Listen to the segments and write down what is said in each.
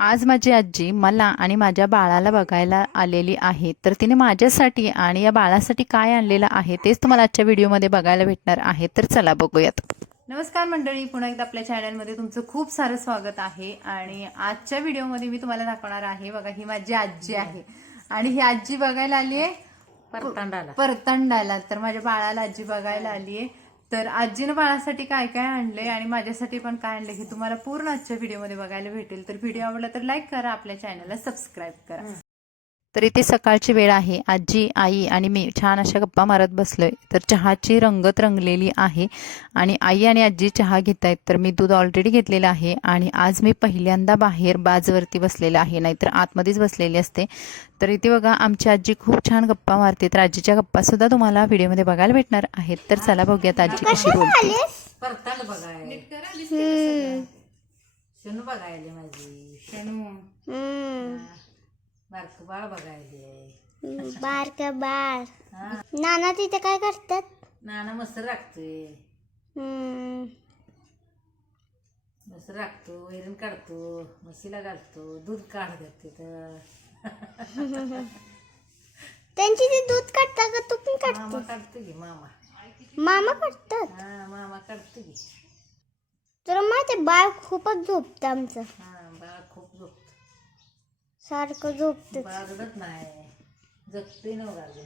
आज माझी आजी मला आणि माझ्या बाळाला बघायला आलेली आहे. तर तिने माझ्यासाठी आणि या बाळासाठी काय आणलेलं आहे तेच तुम्हाला आजच्या व्हिडिओमध्ये बघायला भेटणार आहे. तर चला बघूयात. नमस्कार मंडळी, पुन्हा एकदा आपल्या चॅनलमध्ये तुमचं खूप सारं स्वागत आहे. आणि आजच्या व्हिडिओमध्ये मी तुम्हाला दाखवणार आहे, बघा ही माझी आजी आहे आणि ही आजी बघायला आली आहे परतंडाला. तर माझ्या बाळाला आजी बघायला आली आहे. तर आजीनं बाळासाठी काय काय आणले आणि माझ्यासाठी पण काय आणले हे तुम्हाला पूर्ण आजच्या व्हिडिओमध्ये बघायला भेटेल. तर व्हिडिओ आवडला तर लाईक करा, आपल्या चॅनलला सबस्क्राईब करा. तर इथे सकाळची वेळ आहे. आजी, आई आणि मी छान अशा गप्पा मारत बसलोय. तर चहाची रंगत रंगलेली आहे आणि आई आणि आजी चहा घेत आहेत. तर मी दूध ऑलरेडी घेतलेलं आहे आणि आज मी पहिल्यांदा बाहेर बाजवरती बसलेलं आहे, नाहीतर आतमध्येच बसलेली असते. तर इथे बघा आमची आजी खूप छान गप्पा मारते. तर आजीच्या गप्पा सुद्धा तुम्हाला व्हिडिओमध्ये बघायला भेटणार आहेत. तर चला बघूयात आजी कशी बोलते. परताल बघाय शनू बघायले माझी बारक बाळ बघायले बारक बाळ. नाना तिथे काय करतात? नाना मस्त राखतोय, मस्त राखतो, वैरण काढतो, म्हशीला घालतो, दूध काढतात तिथं. त्यांची ते दूध काढतात का तू पण काढतो? मामा काढतो की मामा. मामा काढतात? हा मामा काढतो की. तुला माहिती बाळ खूपच झोपतं आमचं. हा बाळ खूप झोपत, सारखं झोपतं. बाळ रडत नाही, जगतोय ना गाजून.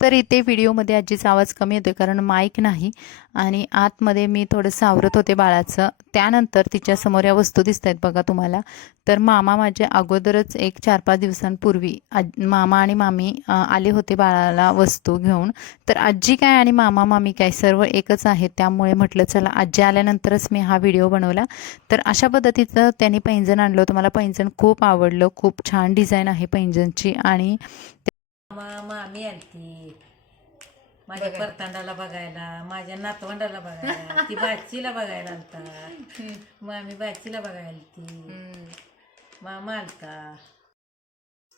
तर इथे व्हिडिओमध्ये आजीचा आवाज कमी येतोय कारण माईक नाही आणि आतमध्ये मी थोडंसं आवरत होते बाळाचं. त्यानंतर तिच्या समोर या वस्तू दिसत आहेत बघा तुम्हाला. तर मामा माझ्या अगोदरच एक 4-5 दिवसांपूर्वी मामा आणि मामी आले होते बाळाला वस्तू घेऊन. तर आजी काय आणि मामा मामी काय सर्व एकच आहेत, त्यामुळे म्हटलं चला आजी आल्यानंतरच मी हा व्हिडिओ बनवला. तर अशा पद्धतीचं त्यांनी पैंजण आणलं होतं. मला पैंजण खूप आवडलं, खूप छान डिझाईन आहे पैंजणची. आणि मामी आलती माझ्या परतांडाला बघायला, माझ्या नातवंडाला बघायला, ती बाचीला बघायला आलता, मामी बाचीला बघायला आलती, मामा आलता.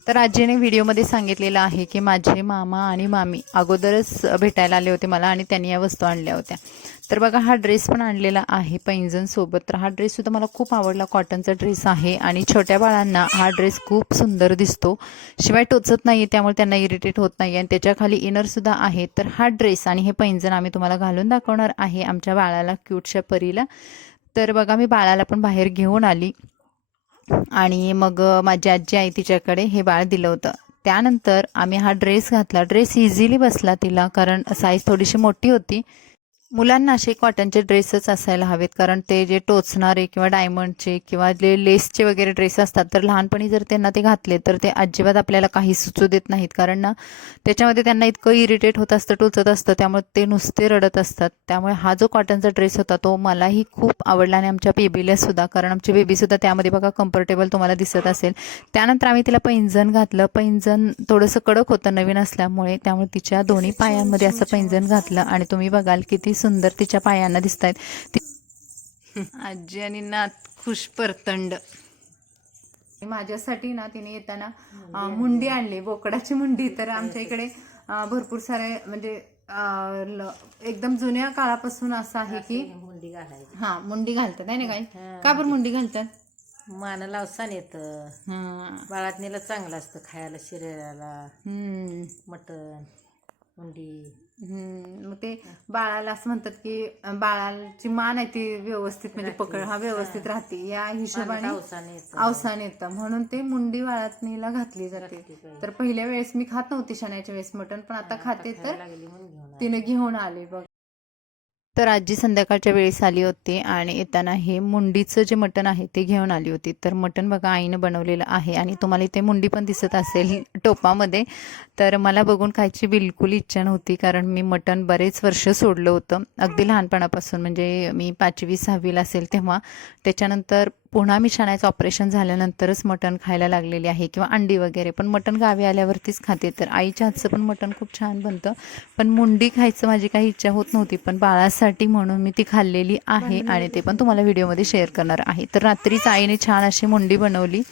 तर आजीने व्हिडिओमध्ये सांगितलेलं आहे की माझे मामा आणि मामी अगोदरच भेटायला आले होते मला आणि त्यांनी या वस्तू आणल्या होत्या. तर बघा हा ड्रेस पण आणलेला आहे पैंजण सोबत. तर हा ड्रेस सुद्धा मला खूप आवडला, कॉटनचा ड्रेस आहे आणि छोट्या बाळांना हा ड्रेस खूप सुंदर दिसतो, शिवाय टोचत नाही, त्यामुळे त्यांना इरिटेट होत नाही आणि त्याच्या खाली इनर सुद्धा आहे. तर हा ड्रेस आणि हे पैंजण आम्ही तुम्हाला घालून दाखवणार आहे आमच्या बाळाला, क्यूटशा परीला. तर बघा मी बाळाला पण बाहेर घेऊन आली आणि मग माझी आजी आहे तिच्याकडे हे बाळ दिलं होतं. त्यानंतर आम्ही हा ड्रेस घातला. ड्रेस इझिली बसला तिला कारण साईज थोडीशी मोठी होती. मुलांना असे कॉटनचे ड्रेसच असायला हवेत, कारण ते जे टोचणारे किंवा डायमंडचे किंवा जे लेसचे वगैरे ड्रेस असतात तर लहानपणी जर त्यांना ते घातले तर ते अजिबात आपल्याला काही सुचू देत नाहीत, कारण ना त्याच्यामध्ये त्यांना इतकं इरिटेट होत असतं, टोचत असतं, त्यामुळे ते नुसते रडत असतात. त्यामुळे हा जो कॉटनचा ड्रेस होता तो मलाही खूप आवडला आणि आमच्या बेबीला सुद्धा, कारण आमची बेबीसुद्धा त्यामध्ये बघा कम्फर्टेबल तुम्हाला दिसत असेल. त्यानंतर आम्ही तिला पैंजण घातलं. पैंजण थोडंसं कडक होतं नवीन असल्यामुळे, त्यामुळे तिच्या दोन्ही पायांमध्ये असं पैंजण घातलं आणि तुम्ही बघाल किती सुंदर तिच्या पायांना दिसत आहेत. आजी आणि नात खुश परतंड. माझ्यासाठी ना तिने येताना मुंडी आणली, बोकडाची मुंडी. तर आमच्या इकडे भरपूर सारे म्हणजे एकदम जुन्या काळापासून असं आहे की मुंडी घालायची. हा मुंडी घालतात आहे ना. काही का बरं मुंडी घालतात? मानाला अवसान येतं, बाळातनीला चांगलं असतं खायला, शरीराला मटण मुंडी. मग ते बाळाला असं म्हणतात की बाळाची मान आहे ती व्यवस्थित म्हणजे पकड हा व्यवस्थित राहते, या हिशोबाने अवसान येतं, म्हणून ते मुंडी बाळातनीला घातली जाते. तर पहिल्या वेळेस मी खात नव्हती शनाच्या वेळेस मटण, पण आता खाते. तर तिने घेऊन आले बघ. तर आजी संध्याकाळच्या वेळेस आली होती आणि येताना हे मुंडीचं जे मटण आहे ते घेऊन आली होती. तर मटण बघा आईनं बनवलेलं आहे आणि तुम्हाला इथे मुंडी पण दिसत असेल टोपामध्ये. तर मला बघून खायची बिलकुल इच्छा नव्हती, कारण मी मटण बरेच वर्ष सोडलं होतं, अगदी लहानपणापासून, म्हणजे मी 5वी-6वीला असेल तेव्हा. त्याच्यानंतर पुन्हा मी शनायचं ऑपरेशन झाल्यानंतरच मटण खायला लागलेली आहे, किंवा अंडी वगैरे, पण मटण गावी आल्यावरतीच खाते. तर आईच्या हातचं पण मटण खूप छान बनतं, पण मुंडी खायचं माझी काही इच्छा होत नव्हती, पण बाळासाठी म्हणून मी ती खाल्लेली आहे आणि ते पण तुम्हाला व्हिडिओमध्ये शेअर करणार आहे. तर रात्रीच आईने छान अशी मुंडी बनवली.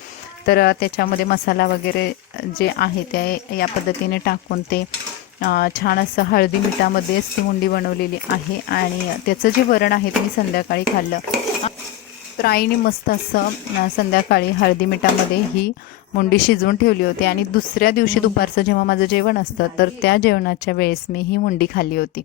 तर त्याच्यामध्ये मसाला वगैरे जे आहे ते या पद्धतीने टाकून ते छान असं हळदी मिठामध्येच ती मुंडी बनवलेली आहे आणि त्याचं जे वरण आहे ते मी संध्याकाळी खाल्लं. तर आईने मस्त असं संध्याकाळी हळदी मिठामध्ये ही मुंडी शिजवून ठेवली होती आणि दुसऱ्या दिवशी दुपारचं जेव्हा माझं जेवण असतं तर त्या जेवणाच्या वेळेस मी ही मुंडी खाल्ली होती.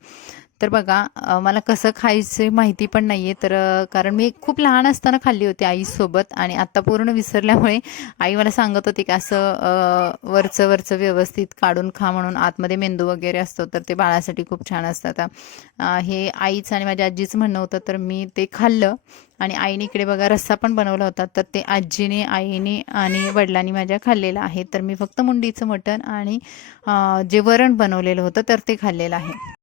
तर बघा मला कसं खायचं माहिती पण नाही आहे तर कारण मी खूप लहान असताना खाल्ली होती आईसोबत आणि आत्ता पूर्ण विसरल्यामुळे आई मला सांगत होती की असं वरचं वरचं व्यवस्थित काढून खा म्हणून, आतमध्ये मेंदू वगैरे असतो तर ते बाळासाठी खूप छान असतात. हे आईचं आणि माझ्या आजीचं म्हणणं होतं तर मी ते खाल्लं. आणि आईने इकडे बघा रस्सा पण बनवला होता तर ते आजीने आईने आणि वडिलांनी माझ्या खाल्लेलं आहे. तर मी फक्त मुंडीचं मटण आणि जे वरण बनवलेलं होतं तर ते खाल्लेलं आहे.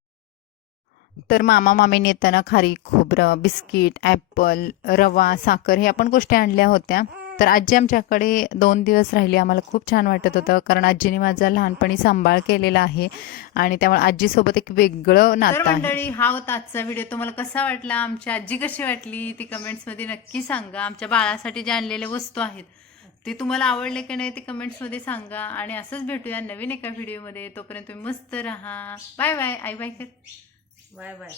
तर मामा मामीने येताना खारी खोबरं बिस्किट ॲपल रवा साखर हे आपण गोष्टी आणल्या होत्या. तर आजी आमच्याकडे 2 दिवस राहिली. आम्हाला खूप छान वाटत होतं कारण आजीने माझा लहानपणी सांभाळ केलेला आहे आणि त्यामुळे आजीसोबत एक वेगळं नातं आहे. मंडळी, हा होता आजचा व्हिडिओ. तुम्हाला कसा वाटला, आमची आजी कशी वाटली ती कमेंट्समध्ये नक्की सांगा. आमच्या बाळासाठी जे आणलेले वस्तू आहेत ते तुम्हाला आवडले की नाही ते कमेंट्समध्ये सांगा. आणि असंच भेटूया नवीन एका व्हिडिओमध्ये. तोपर्यंत तुम्ही मस्त राहा. Bye bye. आई बाय कर. Bye bye.